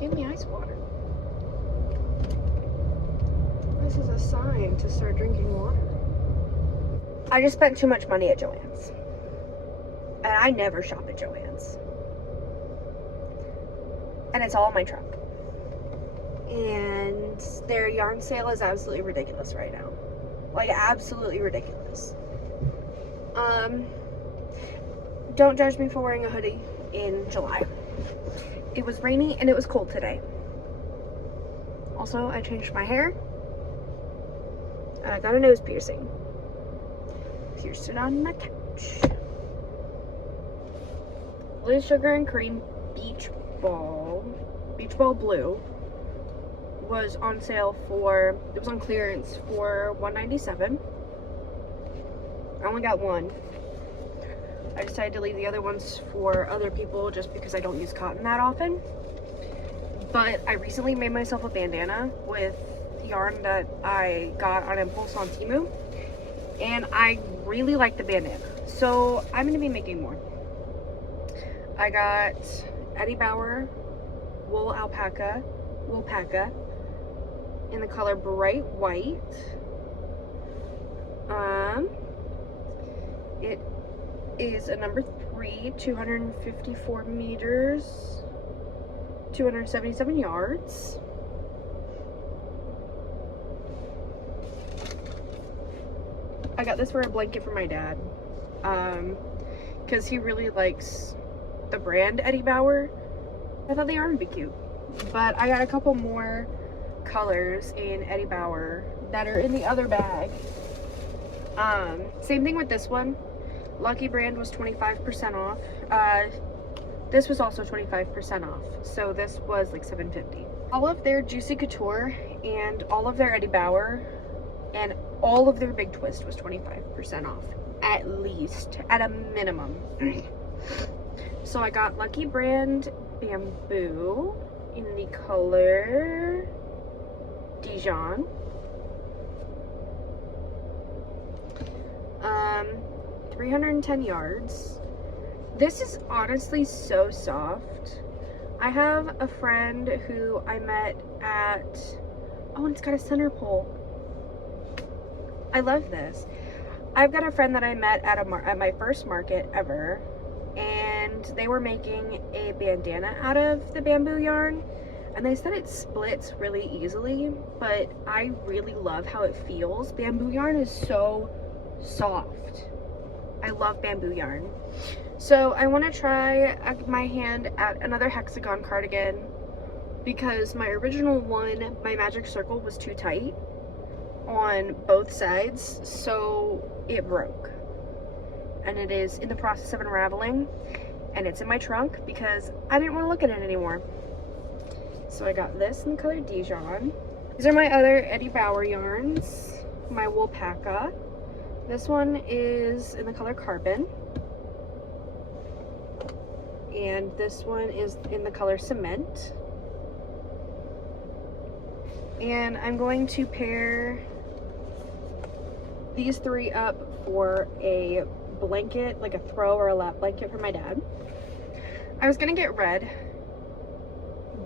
Give me ice water. This is a sign to start drinking water. I just spent too much money at Joann's. And I never shop at Joann's. And it's all in my trunk. And their yarn sale is absolutely ridiculous right now. Like, absolutely ridiculous. Don't judge me for wearing a hoodie in July. It was rainy and it was cold today. Also, I changed my hair. And I got a nose piercing. Pierced it on my couch. Blue Sugar and Cream Beach Ball Blue was on sale for, it was on clearance for $197. I only got one. I decided to leave the other ones for other people just because I don't use cotton that often. But I recently made myself a bandana with yarn that I got on impulse on Temu. And I really like the bandana. So I'm gonna be making more. I got Eddie Bauer wool alpaca in the color bright white. It is a number 3, 254 meters, 277 yards. I got this for a blanket for my dad, because he really likes the brand Eddie Bauer. I thought the yarn would be cute. But I got a couple more colors in Eddie Bauer that are in the other bag. Same thing with this one. Lucky brand was 25% off. This was also 25% off. So this was like $7.50. All of their Juicy Couture and all of their Eddie Bauer and all of their Big Twist was 25% off. At least. At a minimum. So I got Lucky brand Bamboo in the color Dijon. 310 yards. This is honestly so soft. I have a friend who I met at, oh, and it's got a center pole. I love this. I've got a friend that I met at my first market ever, and they were making a bandana out of the bamboo yarn, and they said it splits really easily, but I really love how it feels. Bamboo yarn is so soft. I love bamboo yarn. So I want to try my hand at another hexagon cardigan, because my original one, my magic circle, was too tight on both sides, so it broke. And it is in the process of unraveling, and it's in my trunk because I didn't want to look at it anymore. So I got this in the color Dijon. These are my other Eddie Bauer yarns, my Woolpaca. This one is in the color Carbon, and this one is in the color Cement. And I'm going to pair these three up for a blanket, like a throw or a lap blanket for my dad. I was gonna get red,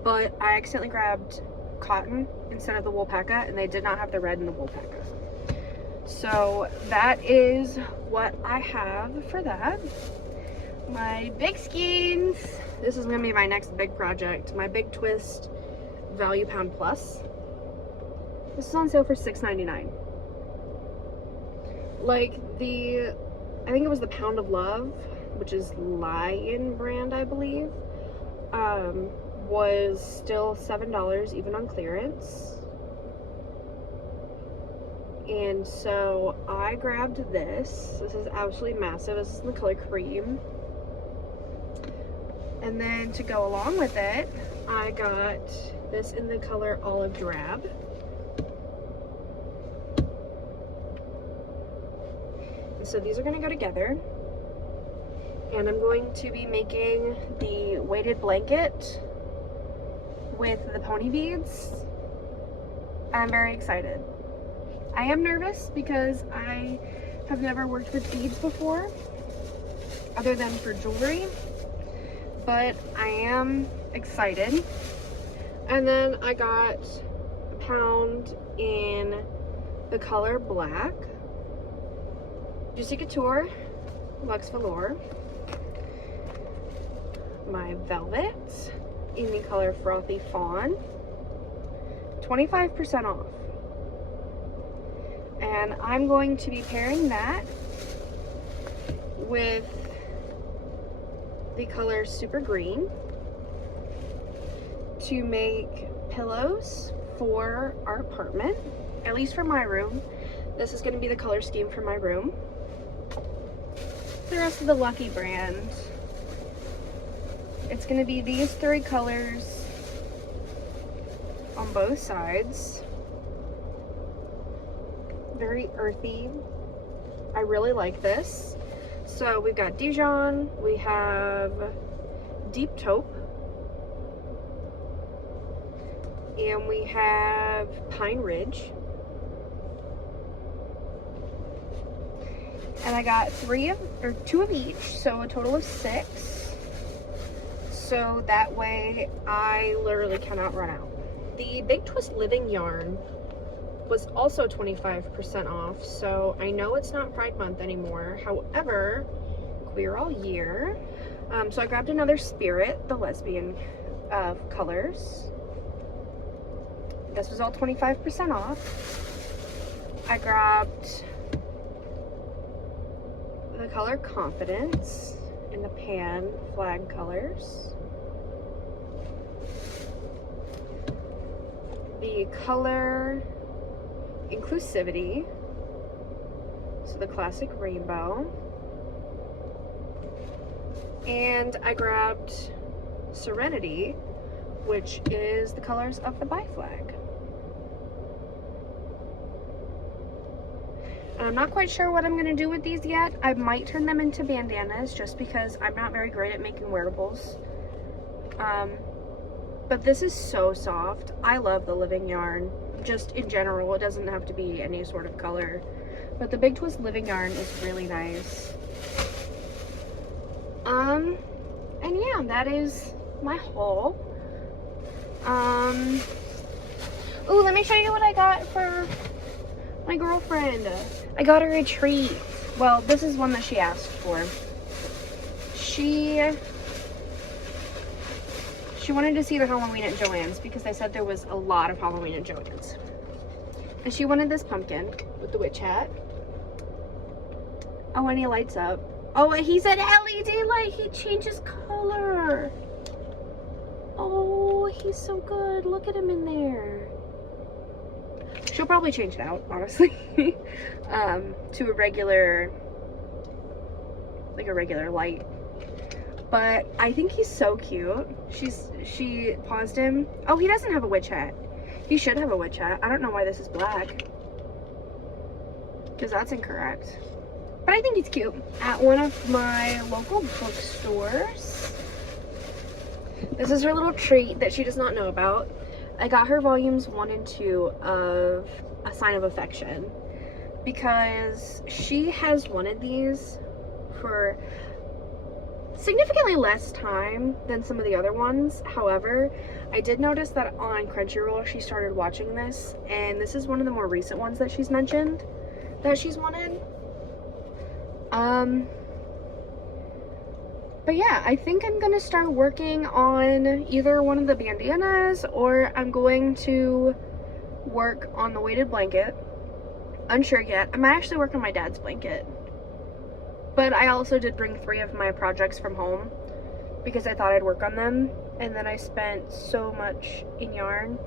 but I accidentally grabbed cotton instead of the Woolpaca, and they did not have the red in the Woolpaca. So that is what I have for that. My big skeins. This is gonna be my next big project. My Big Twist Value Pound Plus. This is on sale for $6.99. Like I think it was the Pound of Love, which is Lion brand, I believe, was still $7 even on clearance. And so I grabbed this. This is absolutely massive. This is in the color Cream. And then to go along with it, I got this in the color Olive Drab. And so these are going to go together. And I'm going to be making the weighted blanket with the pony beads. I'm very excited. I am nervous because I have never worked with beads before, other than for jewelry, but I am excited. And then I got a pound in the color black, Juicy Couture, Luxe Velour, my velvet in the color Frothy Fawn, 25% off. And I'm going to be pairing that with the color Super Green to make pillows for our apartment, at least for my room. This is going to be the color scheme for my room. The rest of the Lucky brand, it's going to be these 3 colors on both sides. Very earthy. I really like this. So we've got Dijon, we have Deep Taupe, and we have Pine Ridge. And I got 2 of each, so a total of 6. So that way I literally cannot run out. The Big Twist Living yarn was also 25% off, so I know it's not Pride Month anymore. However, queer all year. So I grabbed another Spirit, the lesbian colors. This was all 25% off. I grabbed the color Confidence in the pan flag colors. The color Inclusivity, so the classic rainbow. And I grabbed Serenity, which is the colors of the bi flag. And I'm not quite sure what I'm going to do with these yet. I might turn them into bandanas just because I'm not very great at making wearables. But this is so soft. I love the Living yarn. Just in general, it doesn't have to be any sort of color. But the Big Twist Living yarn is really nice. And yeah, that is my haul. Ooh, let me show you what I got for my girlfriend. I got her a treat. Well, this is one that she asked for. She wanted to see the Halloween at Joann's because they said there was a lot of Halloween at Joann's. And she wanted this pumpkin with the witch hat. Oh, and he lights up. Oh, he's an LED light. He changes color. Oh, he's so good. Look at him in there. She'll probably change it out, honestly, to a regular, like a regular light. But I think he's so cute. She paused him. Oh, he doesn't have a witch hat. He should have a witch hat. I don't know why this is black, because that's incorrect. But I think he's cute. At one of my local bookstores. This is her little treat that she does not know about. I got her volumes 1 and 2 of A Sign of Affection because she has wanted these for significantly less time than some of the other ones. However, I did notice that on Crunchyroll she started watching this, and this is one of the more recent ones that she's mentioned that she's wanted. But yeah, I think I'm gonna start working on either one of the bandanas, or I'm going to work on the weighted blanket. Unsure yet. I might actually work on my dad's blanket. But I also did bring 3 of my projects from home because I thought I'd work on them, and then I spent so much in yarn,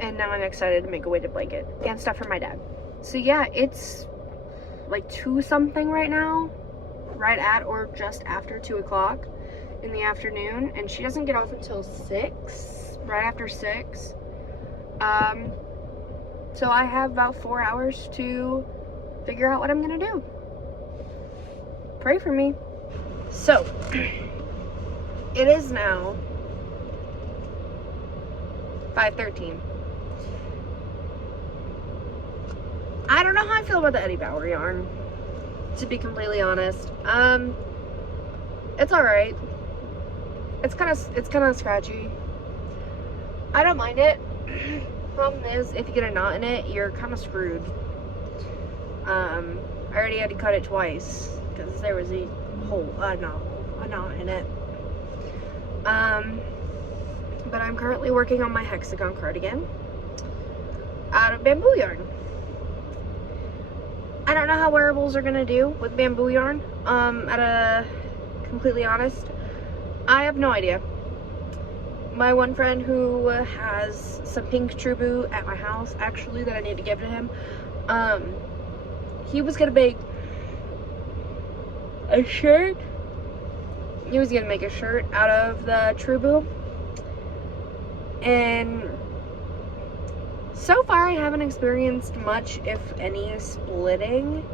and now I'm excited to make a weighted blanket and stuff for my dad. So yeah, it's like 2 something right now, right at or just after 2 o'clock in the afternoon, and she doesn't get off until 6, right after 6. So I have about 4 hours to figure out what I'm gonna do. Pray for me. So it is now 5:13. I don't know how I feel about the Eddie Bauer yarn, to be completely honest. It's all right. It's kind of scratchy. I don't mind it. Problem is, if you get a knot in it, you're kind of screwed. I already had to cut it twice because there was a knot in it. But I'm currently working on my hexagon cardigan out of bamboo yarn. I don't know how wearables are gonna do with bamboo yarn. Completely honest, I have no idea. My one friend who has some pink True at my house, actually, that I need to give to him, he was gonna make a shirt. He was gonna make a shirt out of the True, and so far I haven't experienced much, if any, splitting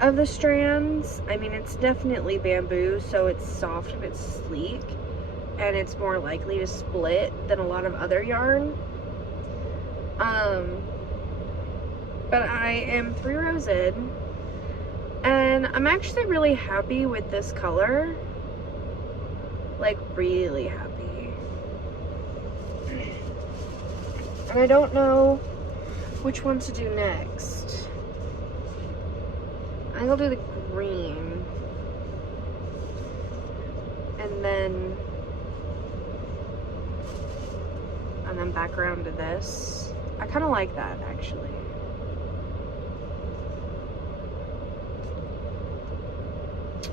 of the strands. I mean, it's definitely bamboo, so it's soft and it's sleek, and it's more likely to split than a lot of other yarn. But I am 3 rows in, and I'm actually really happy with this color. Like, really happy. And I don't know which one to do next. I think I'll do the green. And then back around to this. I kind of like that, actually.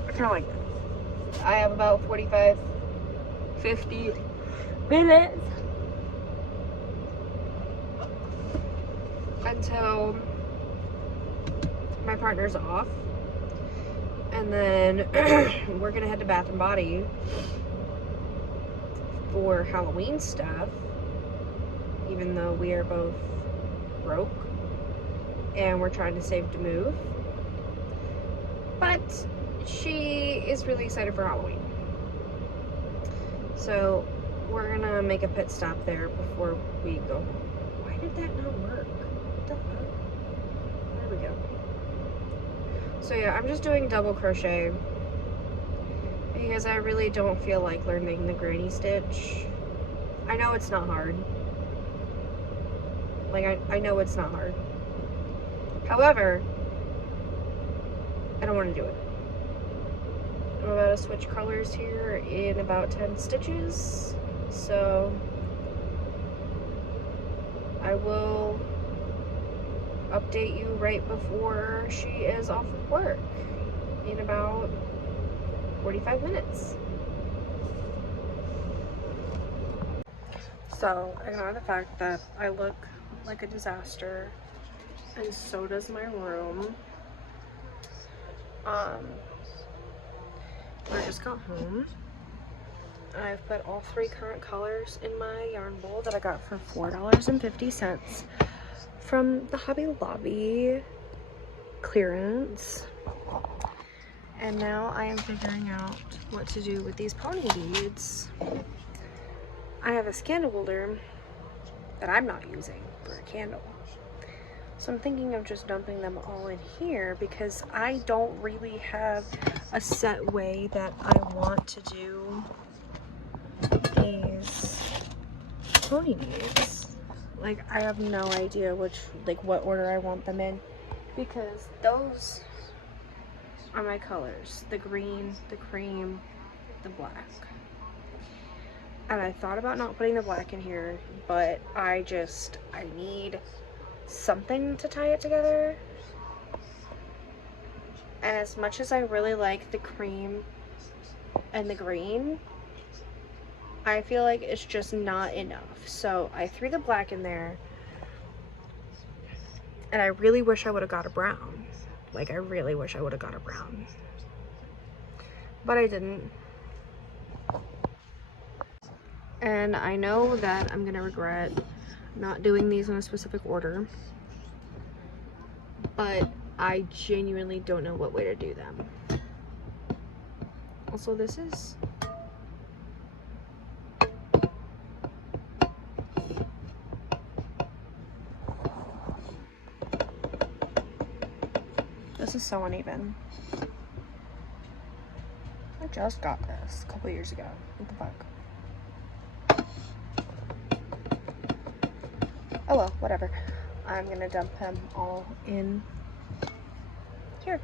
I kind of like that. I have about 45, 50 minutes until my partner's off, and then we're gonna head to Bath and Body for Halloween stuff, even though we are both broke and we're trying to save to move. But she is really excited for Halloween, so we're gonna make a pit stop there before we go home. Why did that not work? What the fuck? There we go. So yeah, I'm just doing double crochet because I really don't feel like learning the granny stitch. I know it's not hard. Like, I know it's not hard. However, I don't want to do it. I'm about to switch colors here in about 10 stitches. So I will update you right before she is off of work in about 45 minutes. So, ignore the fact that I look like a disaster, and so does my room. I just got home. I've put all 3 current colors in my yarn bowl that I got for $4.50 from the Hobby Lobby clearance. And now I am figuring out what to do with these pony beads. I have a candle holder that I'm not using for a candle, so I'm thinking of just dumping them all in here because I don't really have a set way that I want to do these pony beads. Like, I have no idea what order I want them in, because those are my colors: the green, the cream, the black. And I thought about not putting the black in here, but I need something to tie it together. And as much as I really like the cream and the green, I feel like it's just not enough. So I threw the black in there, and I really wish I would have got a brown. Like, I really wish I would have got a brown, but I didn't. And I know that I'm gonna regret not doing these in a specific order, but I genuinely don't know what way to do them. Also, this is so uneven. I just got this a couple years ago. What the fuck? Oh well, whatever. I'm gonna dump him all in here.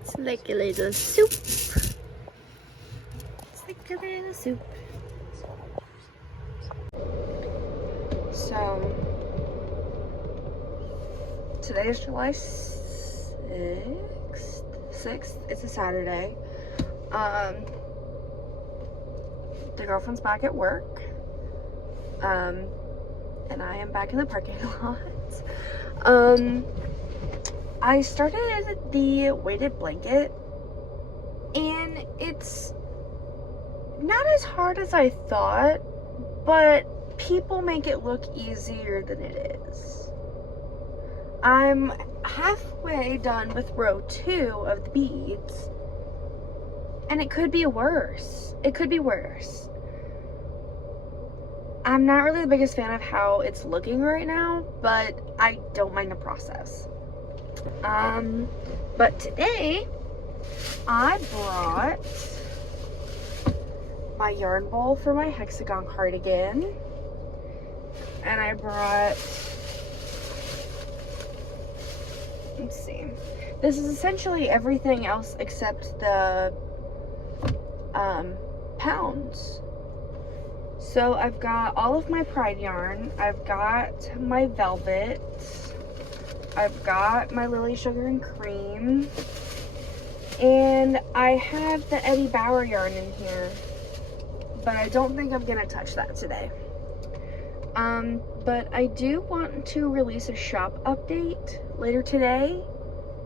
It's like a little soup. It's like a little soup. So, today is July 6th. It's a Saturday. The girlfriend's back at work. And I am back in the parking lot. I started the weighted blanket, and it's not as hard as I thought, but people make it look easier than it is. I'm halfway done with row 2 of the beads, and it could be worse. It could be worse. I'm not really the biggest fan of how it's looking right now, but I don't mind the process. But today I brought my yarn ball for my HEXAGON cardigan, and I brought, let's see, this is essentially everything else except the pounds. So I've got all of my pride yarn, I've got my velvet, I've got my Lily Sugar and Cream, and I have the Eddie Bauer yarn in here, but I don't think I'm gonna touch that today. But I do want to release a shop update later today.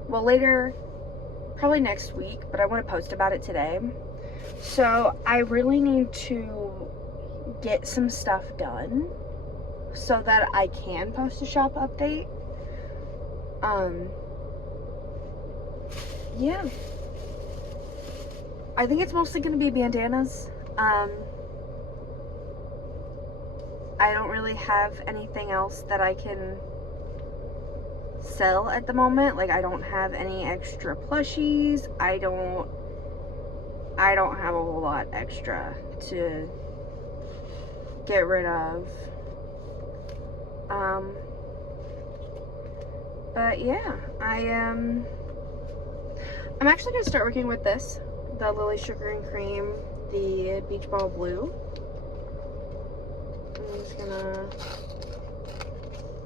Well, later, probably next week, but I want to post about it today. So I really need to get some stuff done so that I can post a shop update. Yeah, I think it's mostly going to be bandanas. I don't really have anything else that I can sell at the moment. Like, I don't have any extra plushies. I don't have a whole lot extra to get rid of. But yeah, I'm actually gonna start working with this, the Lily Sugar and Cream, the Beach Ball Blue. I'm just gonna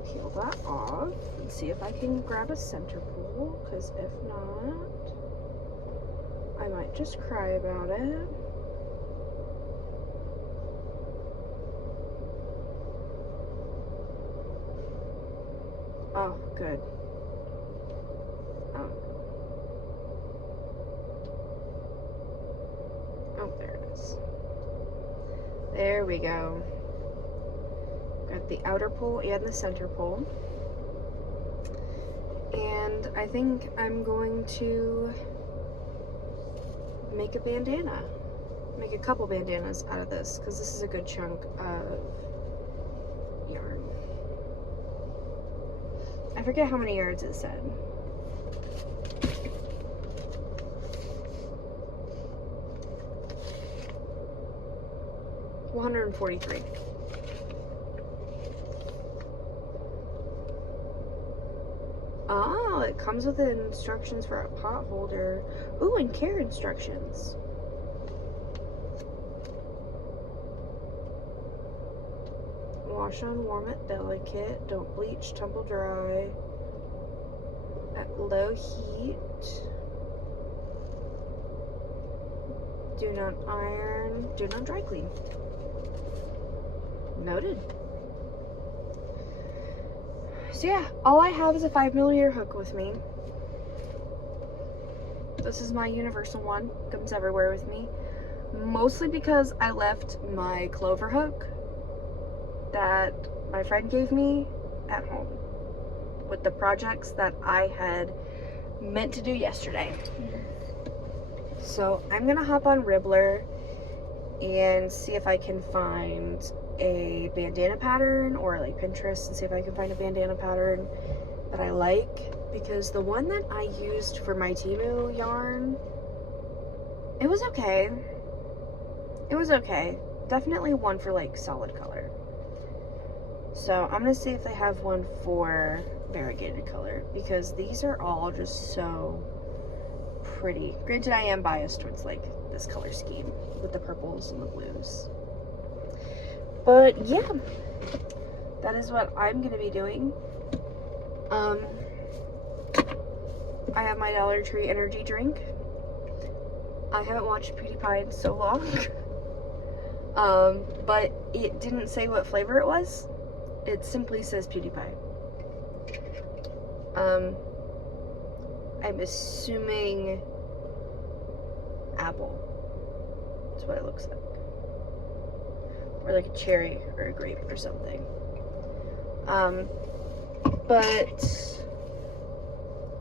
peel that off and see if I can grab a center pull, because if not, I might just cry about it. Oh, good. Oh, there it is. There we go. Got the outer pull and the center pull. And I think I'm going to make a bandana. Make a couple bandanas out of this, because this is a good chunk of yarn. I forget how many yards it said. $143. Oh, it comes with the instructions for a pot holder. Ooh, and care instructions. Wash on, warm it delicate. Don't bleach, tumble dry. At low heat. Do not iron. Do not dry clean. Noted. So yeah, all I have is a 5mm hook with me. This is my universal one. Comes everywhere with me. Mostly because I left my clover hook that my friend gave me at home with the projects that I had meant to do yesterday. So I'm gonna hop on Ribbler and see if I can find a bandana pattern, or like Pinterest and see if I can find a bandana pattern that I like, because the one that I used for my Temu yarn, it was okay. It was okay. Definitely one for like solid color. So I'm gonna see if they have one for variegated color, because these are all just so pretty. Granted, I am biased towards like this color scheme with the purples and the blues. But yeah, that is what I'm gonna be doing. I have my Dollar Tree energy drink. I haven't watched PewDiePie in so long. But it didn't say what flavor it was. It simply says PewDiePie. I'm assuming apple. That's what it looks like. Or like a cherry or a grape or something. But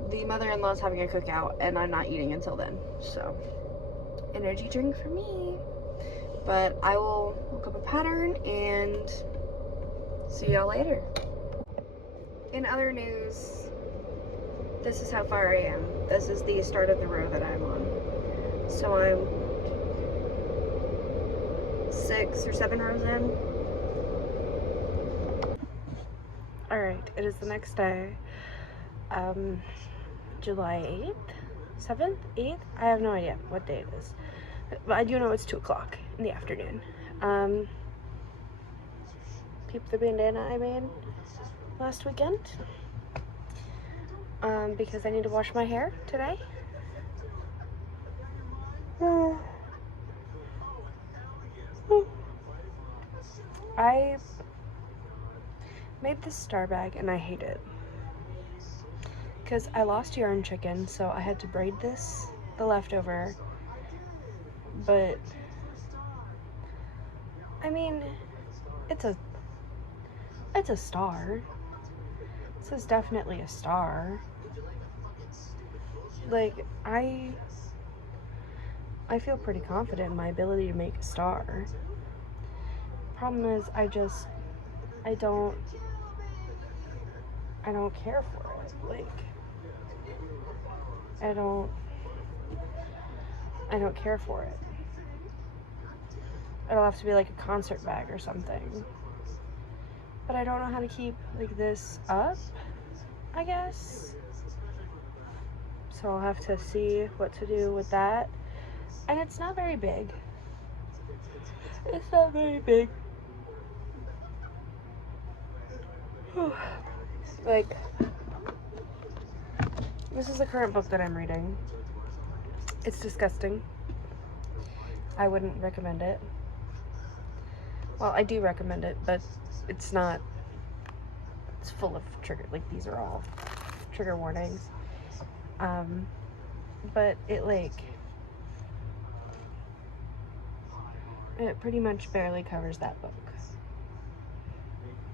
the mother-in-law's having a cookout and I'm not eating until then. So, energy drink for me. But I will look up a pattern and see y'all later. In other news, this is how far I am. This is the start of the row that I'm on. So I'm 6 or 7 rows in. Alright, it is the next day. July 8th? 7th? 8th? I have no idea what day it is. But I do know it's 2 o'clock in the afternoon. Keep the bandana I made last weekend. Because I need to wash my hair today. I made this star bag and I hate it. Because I lost yarn chicken, so I had to braid this, the leftover. But, I mean, it's a star. This is definitely a star. Like, I feel pretty confident in my ability to make a star. Problem is, I don't care for it. Like, I don't care for it. It'll have to be like a concert bag or something. But I don't know how to keep like this up, I guess. So I'll have to see what to do with that. And it's not very big. It's not very big. Like, this is the current book that I'm reading. It's disgusting. I wouldn't recommend it. Well, I do recommend it, but it's not, it's full of trigger, like these are all trigger warnings. But it pretty much barely covers that book.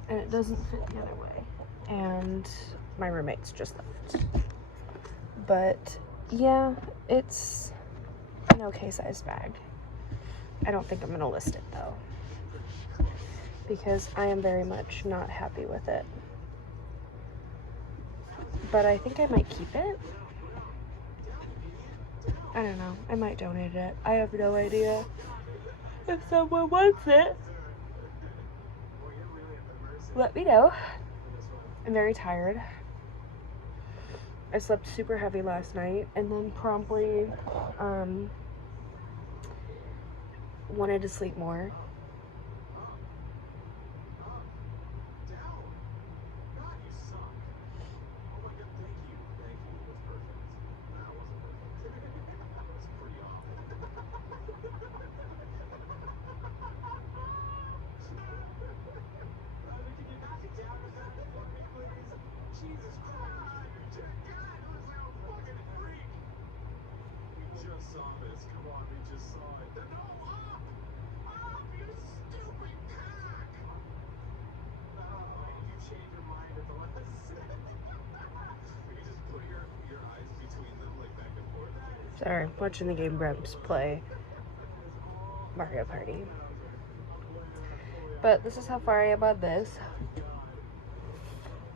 And it doesn't fit the other way. And my roommates just left. But yeah, it's an okay sized bag. I don't think I'm gonna list it though, because I am very much not happy with it. But I think I might keep it. I don't know. I might donate it. I have no idea. If someone wants it, let me know. I'm very tired. I slept super heavy last night and then promptly wanted to sleep more. Sorry, watching the Game Grumps play Mario Party. But this is how far I am on this.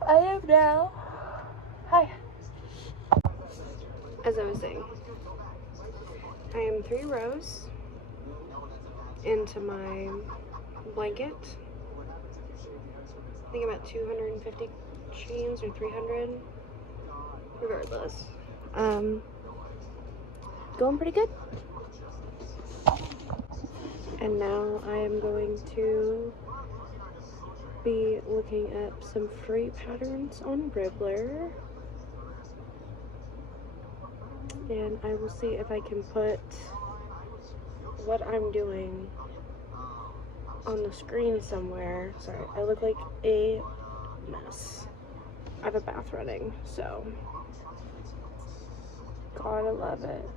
I am now, hi, as I was saying, I am 3 rows into my blanket. I think I'm at 250 chains or 300. Regardless. Going pretty good. And now I am going to be looking at some free patterns on Ribbler. And I will see if I can put what I'm doing on the screen somewhere. Sorry, I look like a mess. I have a bath running, so gotta love it.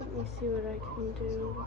Let me see what I can do.